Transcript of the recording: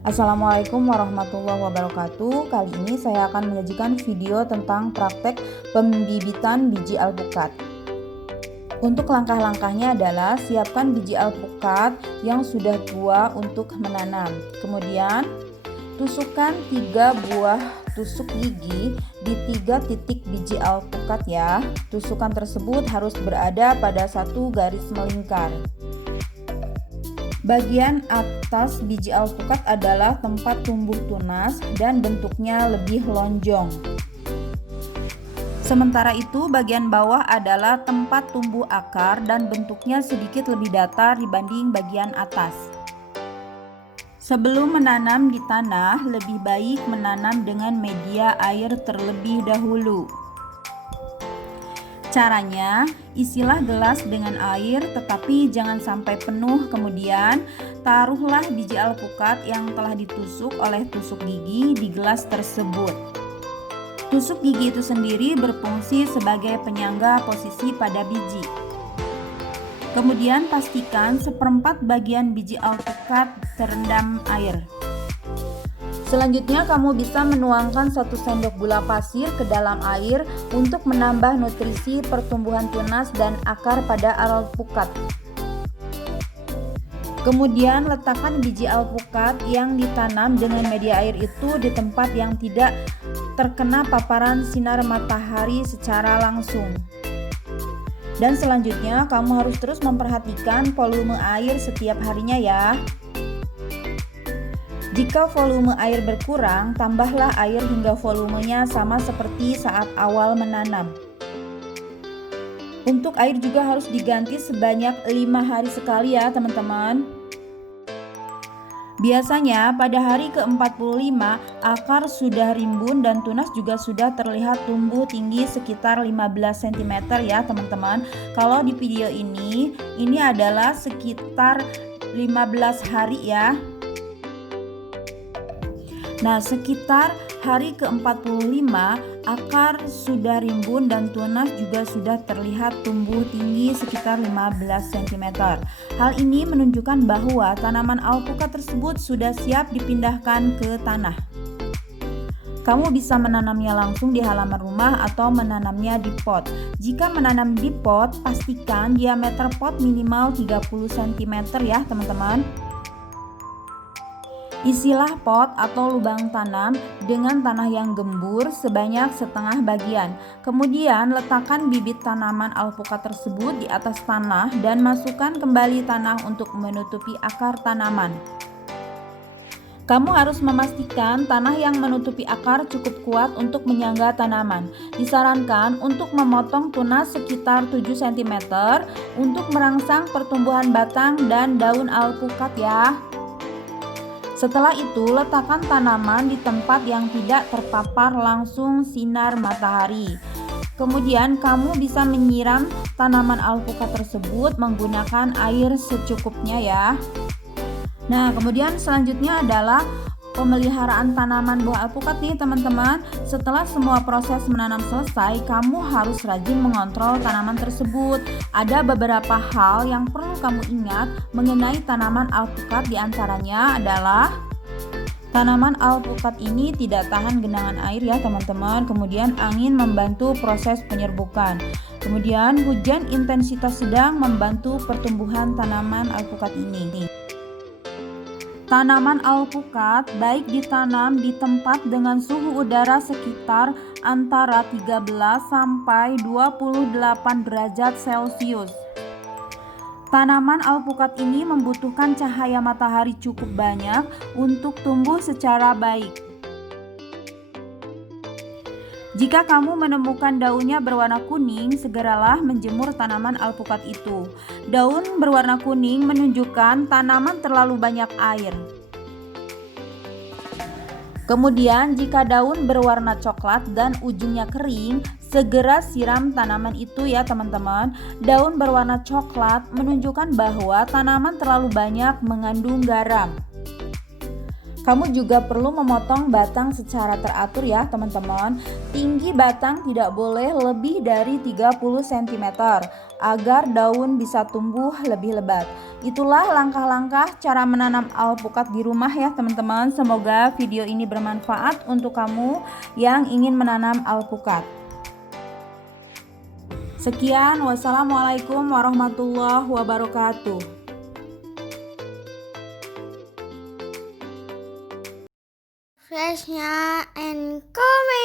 Assalamualaikum warahmatullahi wabarakatuh. Kali ini saya akan menyajikan video tentang praktek pembibitan biji alpukat. Untuk langkah-langkahnya adalah siapkan biji alpukat yang sudah tua untuk menanam. Kemudian tusukkan 3 buah tusuk gigi di 3 titik biji alpukat ya. Tusukan tersebut harus berada pada satu garis melingkar. Bagian atas biji alpukat adalah tempat tumbuh tunas dan bentuknya lebih lonjong. Sementara itu, bagian bawah adalah tempat tumbuh akar dan bentuknya sedikit lebih datar dibanding bagian atas. Sebelum menanam di tanah, lebih baik menanam dengan media air terlebih dahulu. Caranya, isilah gelas dengan air tetapi jangan sampai penuh, kemudian taruhlah biji alpukat yang telah ditusuk oleh tusuk gigi di gelas tersebut. Tusuk gigi itu sendiri berfungsi sebagai penyangga posisi pada biji. Kemudian pastikan 1/4 bagian biji alpukat terendam air. Selanjutnya kamu bisa menuangkan 1 sendok gula pasir ke dalam air untuk menambah nutrisi pertumbuhan tunas dan akar pada alpukat. Kemudian letakkan biji alpukat yang ditanam dengan media air itu di tempat yang tidak terkena paparan sinar matahari secara langsung. Dan selanjutnya kamu harus terus memperhatikan volume air setiap harinya ya. Jika volume air berkurang, tambahlah air hingga volumenya sama seperti saat awal menanam. Untuk air juga harus diganti sebanyak 5 hari sekali ya teman-teman. Biasanya pada hari ke-45 akar sudah rimbun dan tunas juga sudah terlihat tumbuh tinggi sekitar 15 cm ya teman-teman. Kalau di video ini adalah sekitar 15 hari ya. Nah, sekitar hari ke-45 akar sudah rimbun dan tunas juga sudah terlihat tumbuh tinggi sekitar 15 cm. Hal ini menunjukkan bahwa tanaman alpukat tersebut sudah siap dipindahkan ke tanah. Kamu bisa menanamnya langsung di halaman rumah atau menanamnya di pot. Jika menanam di pot, pastikan diameter pot minimal 30 cm ya teman-teman. Isilah pot atau lubang tanam dengan tanah yang gembur sebanyak setengah bagian. Kemudian letakkan bibit tanaman alpukat tersebut di atas tanah dan masukkan kembali tanah untuk menutupi akar tanaman. Kamu harus memastikan tanah yang menutupi akar cukup kuat untuk menyangga tanaman. Disarankan untuk memotong tunas sekitar 7 cm untuk merangsang pertumbuhan batang dan daun alpukat ya. Setelah itu, letakkan tanaman di tempat yang tidak terpapar langsung sinar matahari. Kemudian kamu bisa menyiram tanaman alpukat tersebut menggunakan air secukupnya ya. Nah, kemudian selanjutnya adalah pemeliharaan tanaman buah alpukat nih teman-teman. Setelah semua proses menanam selesai, kamu harus rajin mengontrol tanaman tersebut. Ada beberapa hal yang perlu kamu ingat mengenai tanaman alpukat, diantaranya adalah tanaman alpukat ini tidak tahan genangan air ya teman-teman. Kemudian angin membantu proses penyerbukan. Kemudian hujan intensitas sedang membantu pertumbuhan tanaman alpukat ini. Tanaman alpukat baik ditanam di tempat dengan suhu udara sekitar antara 13 sampai 28 derajat Celcius. Tanaman alpukat ini membutuhkan cahaya matahari cukup banyak untuk tumbuh secara baik. Jika kamu menemukan daunnya berwarna kuning, segeralah menjemur tanaman alpukat itu. Daun berwarna kuning menunjukkan tanaman terlalu banyak air. Kemudian jika daun berwarna coklat dan ujungnya kering, segera siram tanaman itu ya teman-teman. Daun berwarna coklat menunjukkan bahwa tanaman terlalu banyak mengandung garam. Kamu juga perlu memotong batang secara teratur ya teman-teman. Tinggi batang tidak boleh lebih dari 30 cm agar daun bisa tumbuh lebih lebat. Itulah langkah-langkah cara menanam alpukat di rumah ya teman-teman. Semoga video ini bermanfaat untuk kamu yang ingin menanam alpukat. Sekian, wassalamualaikum warahmatullahi wabarakatuh. Freshnya and comment.